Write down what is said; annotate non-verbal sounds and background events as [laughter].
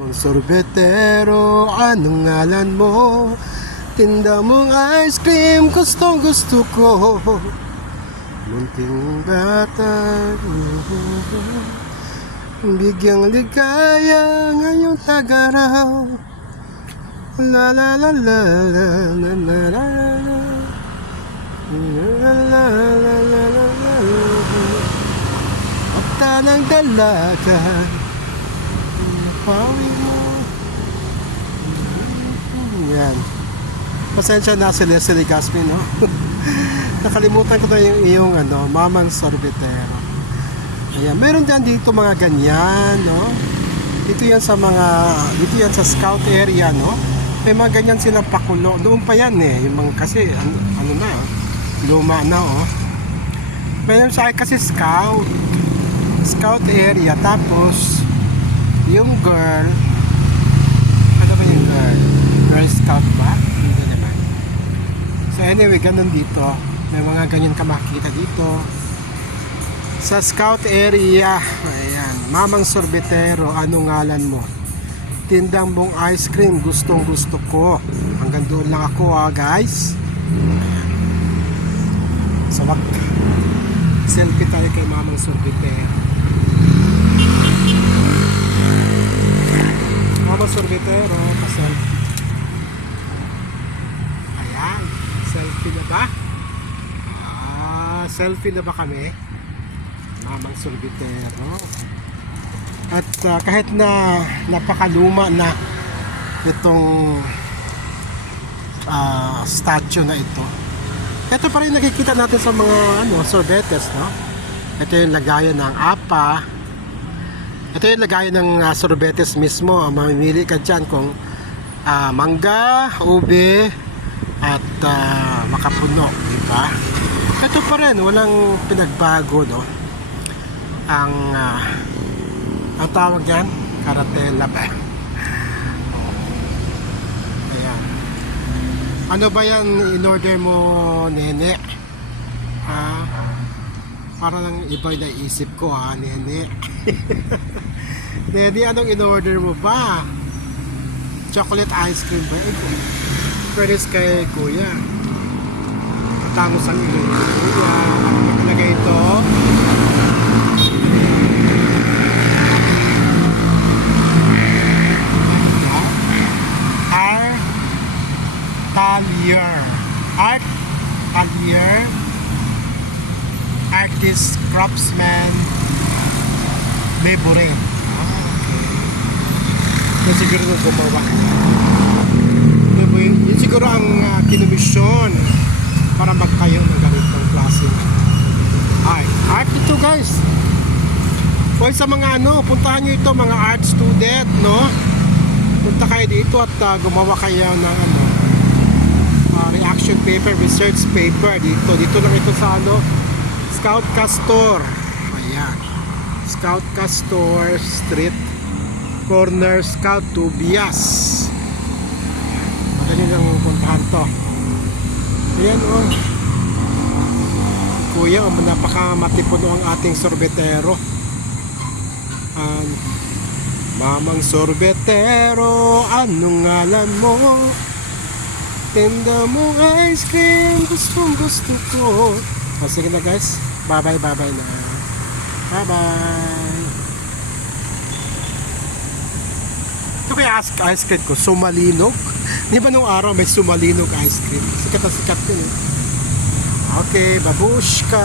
Mang sorbetero, anong ngalan mo? Tinda mong ice cream, gustong gusto ko Munting bata Bigyang ligaya ngayong tagaraw La la la la la la la la La la la la la la At ng dalaga mo Yan Pasensya na si Leslie Gaspi no [laughs] Nakalimutan ko na yung iyong ano, mamang sorbetero Ayan, meron dyan dito mga ganyan, no? Dito yan sa mga, dito yan sa scout area, no? May mga ganyan silang pakulo. Doon pa yan eh, yung mga kasi, ano, ano na, luma na, oh. Meron sa kasi scout. Scout area. Tapos, yung girl, ano ba yung girl? Girl scout ba? Hindi naman. So anyway, ganun dito. May mga ganyan ka makikita dito sa scout area ayan mamang sorbetero ano ngalan mo tindang mong ice cream gustong gusto ko hanggang doon lang ako ha guys so wag selfie tayo kay mamang sorbetero mamang sorbetero pasal ayan selfie na ba ah selfie na ba kami mamang sorbitero. At ah, kahit na napakaluma na itong ah, statue na ito, ito pa rin nakikita natin sa mga ano, sorbetes, no? Ito yung lagayan ng apa. Ito yung lagayan ng ah, sorbetes mismo. Ah, Mamimili ka dyan kung ah, mangga, ube, at ah, makapuno, di ba? Ito pa rin, walang pinagbago, no? ang ah, ang tawag yan karatela ba ayan ano ba yan in order mo nene ha para lang iba yung naisip ko ha nene. [laughs] Nene anong in order mo ba? Chocolate ice cream ba ito? Pwede kay kuya. Matangos ang ni kuya. Ano ba talaga ito. Art Talier. Artist, craftsman, Meburin. Ah, okay. Yan siguro nung gumawa. Yun, po yun yun siguro ang uh, kinumisyon para magtayo ng ganitong klase. Ay, art ito guys. Hoy sa mga ano, puntahan nyo ito mga art student, no? punta kayo dito at uh, gumawa kayo ng ano uh, reaction paper, research paper dito. Dito lang ito sa ano Scout Castor. Ayan. Scout Castor Street Corner Scout Tubias. Madali lang puntahan to. Ayan oh. Kuya, oh, napaka matipon ang ating sorbetero. Um, Mamang sorbetero, anong ngalan mo? Tenda mo ice cream, gustong gusto ko. O, sige na guys. Bye bye, bye bye na. Bye bye. Ito kaya ice, ice cream ko, sumalinog. Di ba nung araw may sumalinog ice cream? Sikat na sikat yun eh. Okay, babushka.